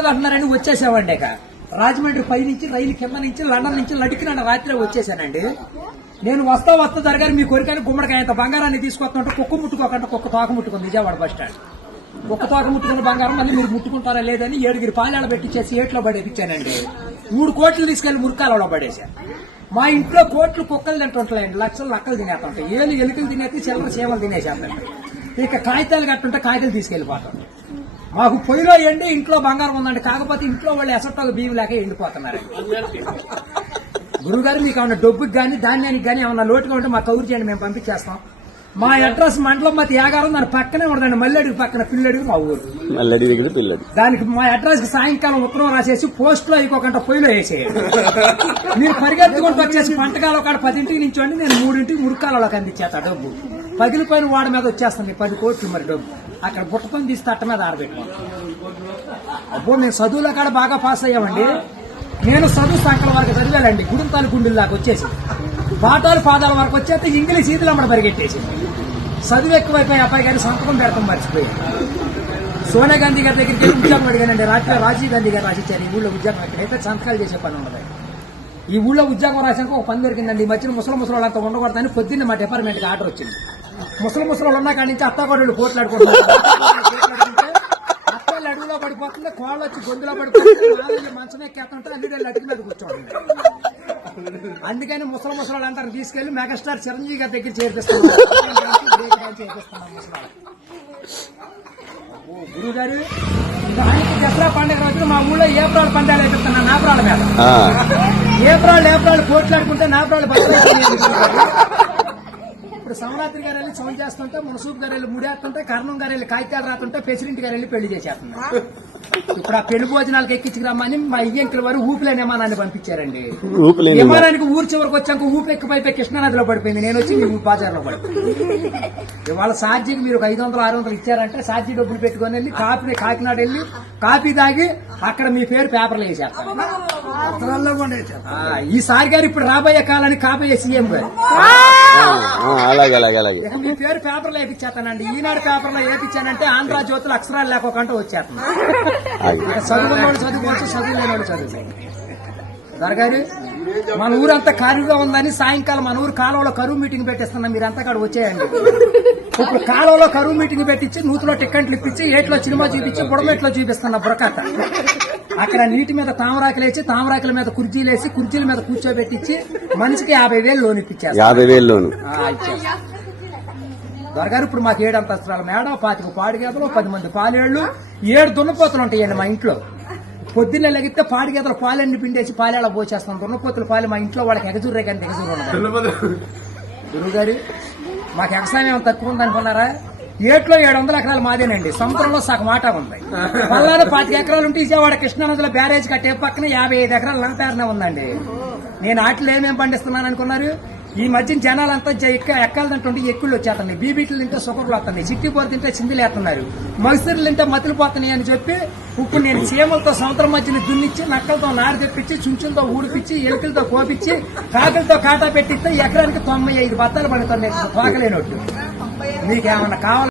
కుదరదు అంటున్నారని వచ్చేసామండి. ఇక రాజమండ్రి పై నుంచి రైలు కింద నుంచి లండన్ నుంచి లడికిన రాత్రి వచ్చేసానండి. నేను వస్తా జరగారు మీ కోరికని గుమ్మడికాయంత బంగారాన్ని తీసుకొస్తుంటే కుక్క ముట్టుకోకుండా కుక్క తోక ముట్టుకుంది విజయవాడ బస్ స్టాండ్. కుక్క తోక ముట్టుకున్న బంగారం మళ్ళీ మీరు ముట్టుకుంటారా లేదని 7 పాలాలు పెట్టించేసి ఏట్లో పడేపించానండి. 3 కోట్లు తీసుకెళ్లి మురికాలలో పడేశాను. మా ఇంట్లో కోట్లు కుక్కలు తింటుంటాయండి, లక్షలు లక్కలు తినేస్తుంటాయి, ఎలుకలు తినేసి చిల్లర చీమలు తినేసేస్తాయి. ఇక కాగితాలు కట్టుంటే కాగితాలు తీసుకెళ్లిపోతాం. మాకు పొయ్యిలో ఎండి ఇంట్లో బంగారం ఉందండి, కాకపోతే ఇంట్లో వాళ్ళు ఎసట్లో బియ్యం లేక ఎండిపోతున్నారు. గురుగారు మీకు ఏమన్నా డబ్బుకి కానీ ధాన్యానికి కానీ ఏమన్నా లోటుగా ఉంటే మాకు కౌరు చేయండి, మేము పంపించేస్తాం. మా అడ్రస్ మండలం మతి యాగారం, దాని పక్కనే ఉండదండి, మల్లెడికి పక్కన పిల్లడికి మా ఊరు. దానికి మా అడ్రస్ కి సాయంకాలం ఉత్తరం రాసేసి పోస్ట్ లో అయిపోకుండా పొయ్యిలో వేసేయండి. మీరు పరిగెత్తుకుంటూ వచ్చేసి పంటకాల ఒక 10ంటికి నుంచోండి, నేను 3ంటికి మురికాలలోకి అందించేస్తా డబ్బు. పగిలిపోయిన వాడి మీద వచ్చేస్తాను 10 కోట్లు మరి డబ్బు. అక్కడ బుట్టకొని తీసి తట్ట మీద ఆడబెట్టుకోండి. అబ్బో మేము చదువులో కాడ బాగా పాస్ అయ్యామండి. నేను చదువు సంకల వరకు చదివాలండి, గుడుంతాలు గుండెల దాకా వచ్చేసి పాఠాలు పాదాల వరకు వచ్చేస్తే ఇంగ్లీష్ ఈదులు అమ్మడ పరిగెట్టేసి చదువు ఎక్కువైపోయి అబ్బాయి గారి సంతకం పెడతాం మర్చిపోయి. సోనియా గాంధీ గారి దగ్గరికి వెళ్ళి ఉద్యోగం అడిగానండి. రాత్రి రాజీవ్ గాంధీ గారు రాసిచ్చారు ఈ ఊళ్ళో ఉద్యోగం ఎక్కడైతే సంతకాలు చేసే పని ఉండదు. ఈ ఊళ్ళో ఉద్యోగం రాసాక ఒక పని దొరికిందండి. ఈ మధ్యన ముసలి వాళ్ళంతా ఉండకూడదని పొద్దున్న మా డిపార్ట్మెంట్కి ఆర్డర్ వచ్చింది. ముసలి ఉన్న కాడి నుంచి అత్తగొడలు పోట్లాడుకుంటున్నారు. అత్తలు అడుగులో పడిపోతుంది, కోళ్ళు వచ్చి గొంతులో పడిపోతుంది, మంచం ఎక్కేస్తుంటే అన్ని అడుగు మీద కూర్చోండి. అందుకని ముసలి వాళ్ళందరూ తీసుకెళ్లి మెగాస్టార్ చిరంజీవి గారి దగ్గర చేర్పిస్తున్నాం. గురువు గారు దానికి దసరా పండుగ రోజున మా ఊళ్ళో ఏప్రాల్ పందాలు వేపిస్తున్నా నాపరాళ్ళ మీద. ఏప్రాల్ పోట్లాడుకుంటే నాపరాళ్ళు ఇప్పుడు సమరాత్రి గారు వెళ్ళి సౌండ్ చేస్తుంటే, మునసూపు గారు వెళ్ళి ముడేస్తుంటే, కర్ణం గారు వెళ్ళి కాగితాలు రాతుంటే, ప్రెసిడెంట్ గారు వెళ్ళి పెళ్లి చేసేస్తున్నారు. ఇప్పుడు ఆ పెళ్లి భోజనాలకు ఎక్కించుకురమ్మని మా ఇయ్యంకుల వారు ఊపిలేని విమానాన్ని పంపించారండి. విమానానికి ఊరు చివరికి వచ్చాక ఊపి ఎక్కిపోయి కృష్ణానదిలో పడిపోయింది. నేను వచ్చి మీ బాజార్లో పడిపోయింది. ఇవాళ ఛార్జీకి మీరు 500-600 ఇచ్చారంటే ఛార్జీ డబ్బులు పెట్టుకుని వెళ్ళి కాకినాడ వెళ్ళి కాఫీ తాగి అక్కడ మీ పేరు పేపర్లు వేసేస్తారు. ఈసారి గారు ఇప్పుడు రాబోయే కాలానికి కాబోయే సీఎం గారు మీ పేరు పేపర్లో వేపించేస్తానండి. ఈనాడు పేపర్లో వేపించానంటే ఆంధ్రజ్యోతులు అక్షరాలు లేకోకుండా వచ్చేస్తాను. చదువుకున్నోడు చదువుకోవచ్చు, చదువులేనోడు చదువు. దొరగారు మన ఊరంతా ఖాళీగా ఉందని సాయంకాలం మన ఊరు కాలువలో కరువు మీటింగ్ పెట్టిస్తున్నాం, మీరంతా కాడ వచ్చేయండి. ఇప్పుడు కాలువలో కరువు మీటింగ్ పెట్టించి నూతులో టిక్కెట్లు ఇప్పించి ఏట్లో సినిమా చూపించి బుడమేట్లో చూపిస్తున్నా బురకట్ట. అక్కడ నీటి మీద తామరాకులు వేసి తామరాకుల మీద కుర్చీలు వేసి కుర్చీల మీద కూర్చోబెట్టించి మనిషికి 50,000 లోన్ ఇప్పించారు. 50,000 లోన్ దొరగారు ఇప్పుడు మాకు 7 అంతస్తుల మేడ, 25 పాడిగేదలు, 10 మంది పాలేళ్లు, 7 దున్నపోతులు ఉంటాయండి మా ఇంట్లో. పొద్దున్నే లెగితే పాడిగేదలు పాలన్నీ పిండేసి పాలేళ్ళ పోసేస్తాం. దున్నపోతుల పాలు మా ఇంట్లో వాళ్ళకి ఎగజూరే కానీ ఎగజూరు ఉండదు. గురువు గారు మాకు వ్యవసాయం ఏమైనా తక్కువ ఉందనుకున్నారా? ఏట్లో 700 ఎకరాలు మాదేనండి. సముద్రంలో సగం ఆటా ఉంది. పల్లాలో 25 ఎకరాలు ఉంటే విజయవాడ కృష్ణానదిలో బ్యారేజ్ కట్టే పక్కన 55 ఎకరాలు నా పేరునే ఉందండి. నేను ఆటలు ఏమేమి పండిస్తున్నాను అనుకున్నారు? ఈ మధ్య జనాలంతా ఎక్కాలంటుంటే ఎక్కుళ్ళు వచ్చేస్తున్నాయి, బీబీట్లు తింటే సుఖర్లు వస్తున్నాయి, చిట్టిపోరు తింటే చిందులు వేస్తున్నారు, మగసిరులు తింటే మతులు పోతున్నాయి అని చెప్పి ఇప్పుడు నేను చీమలతో సముద్రం మధ్యని దున్నిచ్చి, నక్కలతో నాడు తెప్పించి, చుంచులతో ఊడిపించి, ఎలుకలతో కోపించి, కాకలతో కాటా పెట్టిస్తే ఎకరానికి 95 బత్తాలు పండుతున్నాయి తోకలేనట్టు. మీకేమన్నా కావాలి?